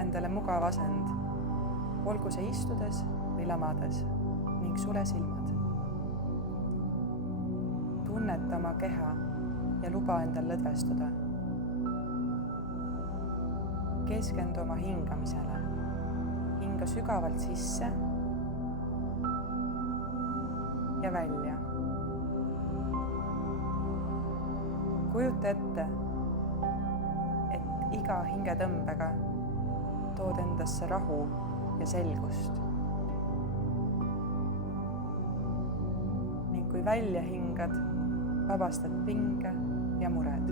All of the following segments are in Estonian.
endale mugav asend, olgu see istudes või lamades, ning sule silmad. Tunneta oma keha ja luba endal lõdvestuda. Keskendu oma hingamisele. Hinga sügavalt sisse ja välja. Kujuta ette, et iga hingetõmbega tood endasse rahu ja selgust. Ning kui välja hingad, vabastad pinge ja mured.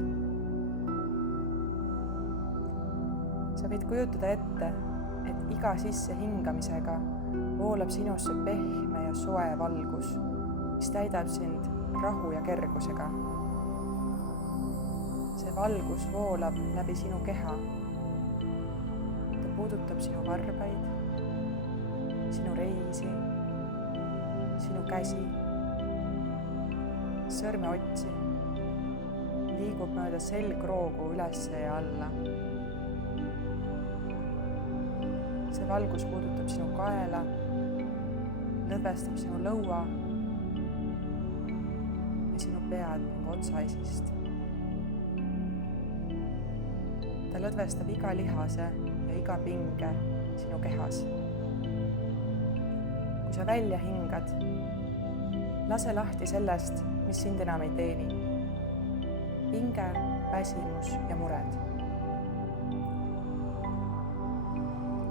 Sa võid kujutada ette, et iga sissehingamisega voolab sinusse pehme ja soe valgus, mis täidab sind rahu ja kergusega. See valgus voolab läbi sinu keha. Ta puudutab sinu varbaid, sinu reisi, sinu käsi, sõrmeotsi, liigub mööda selgroogu ülesse ja alla. See valgus puudutab sinu kaela, lõdvestab sinu lõua ja sinu pead ning otsaisist. Ta lõdvestab iga lihase ja iga pinge sinu kehas. Kui sa välja hingad, lase lahti sellest, mis sind enam ei teeni. Pinge, väsimus ja mured.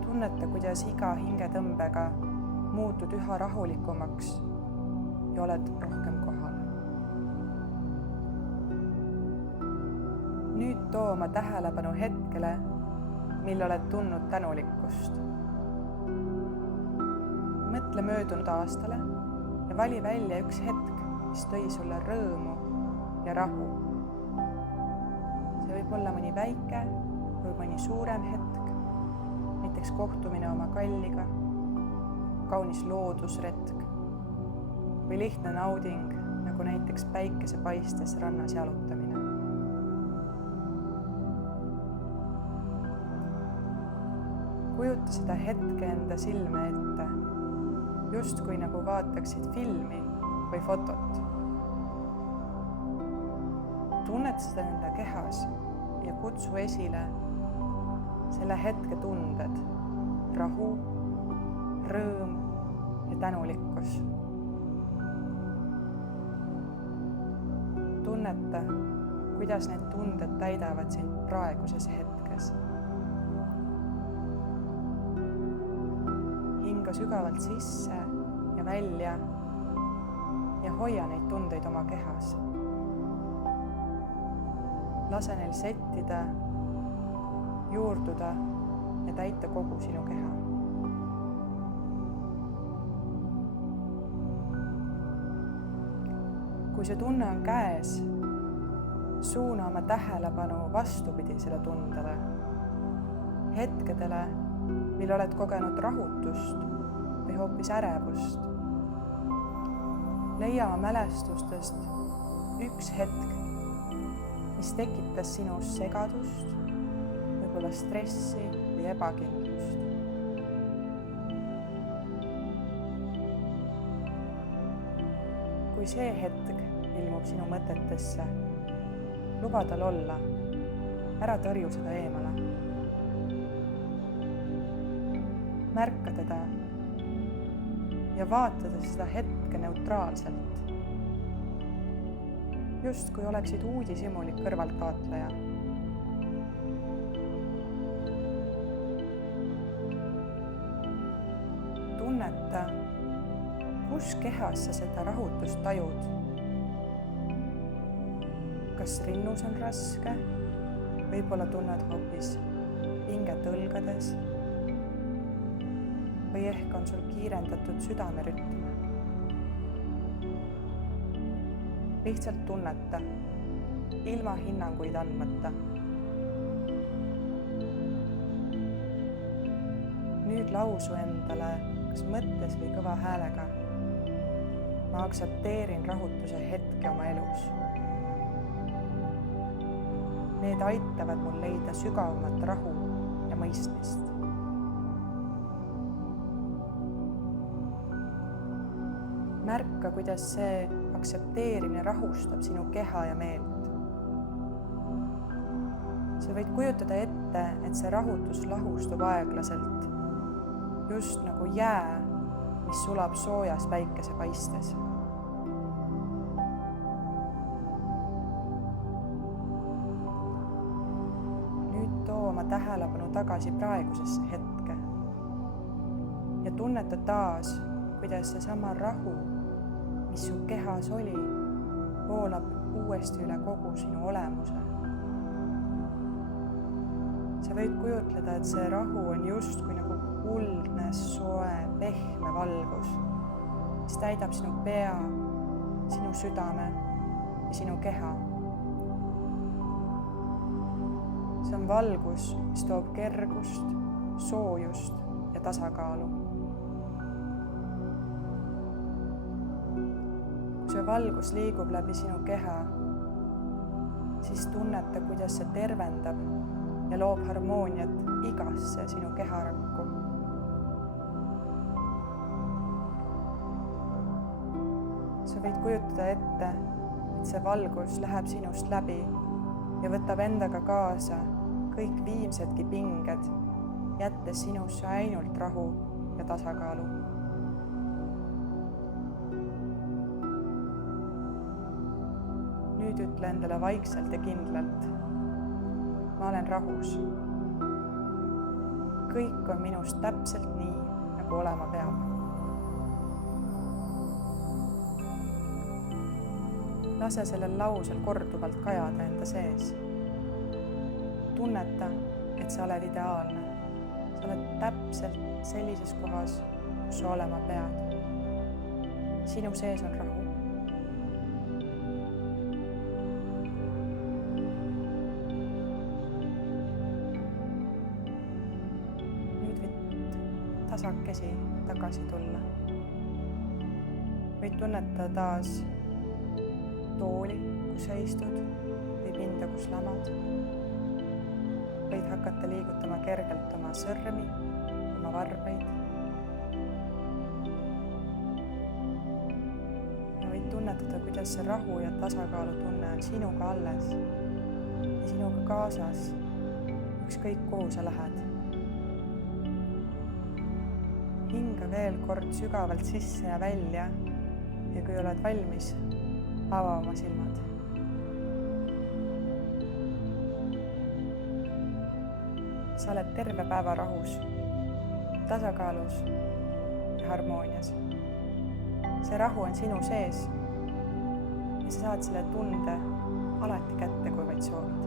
Tunneta, kuidas iga hingetõmbega muutud üha rahulikumaks ja oled rohkem kohal. Nüüd too oma tähelepanu hetkele, mil oled tundnud tänulikkust. Mõtle möödunud aastale ja vali välja üks hetk, mis tõi sulle rõõmu ja rahu. See võib olla mõni väike või mõni suurem hetk, näiteks kohtumine oma kalliga, kaunis loodusretk või lihtne nauding, nagu näiteks päikesepaistes rannas jalutamine. Kujuta seda hetke enda silme ette, justkui nagu vaataksid filmi või fotot. Tunned seda enda kehas ja kutsu esile selle hetke tunded, rahu, rõõm ja tänulikkus. Tunneta, kuidas need tunded täidavad sind praeguses hetkes. Hinga sügavalt sisse ja välja ja hoia neid tundeid oma kehas. Lase neil settida, juurduda ja täita kogu sinu keha. Kui see tunne on käes, suuna oma tähelepanu vastupidisele tundele, hetkedele, mil oled kogenud rahutust või hoopis ärevust. Leia oma mälestustest üks hetk, mis tekitas sinus segadust, võib-olla stressi või ebakindlust. Kui see hetk ilmub sinu mõtetesse, luba tal olla, ära tõrju seda eemale. Märka teda ja vaatada seda hetke neutraalselt, just kui oleksid uudishimulik kõrvaltvaatleja. Tunneta, kus kehas sa seda rahutust tajud. Kas rinnus on raske, võib-olla tunned hoopis pinget õlgades või ehk on sul kiirendatud südamerütm. Lihtsalt tunneta, ilma hinnanguid andmata. Nüüd lausu endale, kas mõttes või kõva häälega. Ma aktsepteerin rahutuse hetke oma elus. Need aitavad mul leida sügavamat rahu ja ja mõistmist. märka, kuidas see aktsepteerimine rahustab sinu keha ja meelt. sa võid kujutada ette, et see rahutus lahustub aeglaselt, just nagu jää, mis sulab soojas päikesepaistes. nüüd too oma tähelepanu tagasi praegusesse hetke ja tunneta taas, kuidas seesama rahu, mis su kehas oli, voolab uuesti üle kogu sinu olemuse. sa võid kujutleda, et see rahu on justkui nagu kuldne, soe, pehme valgus, mis täidab sinu pea, sinu südame ja sinu keha. see on valgus, mis toob kergust, soojust ja tasakaalu. kui see valgus liigub läbi sinu keha, siis tunneta, kuidas see tervendab ja loob harmooniat igasse sinu keharakku. sa võid kujutada ette, et see valgus läheb sinust läbi ja võtab endaga kaasa kõik viimsedki pinged, jättes sinusse ainult rahu ja tasakaalu. nüüd ütle endale vaikselt ja kindlalt: ma olen rahus. kõik on minust täpselt nii, nagu olema peab. lase sellel lausel korduvalt kajada enda sees. tunneta, et sa oled ideaalne. sa oled täpselt sellises kohas, kus sa olema pead. sinu sees on rahu. tasakesi tagasi tulla. võid tunnetada taas tooli, kus sa istud, või pinda, kus lamad. võid hakata liigutama kergelt oma sõrmi, oma varbaid. ja võid tunnetada, kuidas see rahu ja tasakaalu tunne on sinuga alles ja sinuga kaasas, ükskõik kuhu sa lähed. hinga veel kord sügavalt sisse ja välja ja kui oled valmis, ava oma silmad. sa oled terve päeva rahus, tasakaalus ja harmoonias. see rahu on sinu sees ja sa saad selle tunde alati kätte, kui vaid soovid.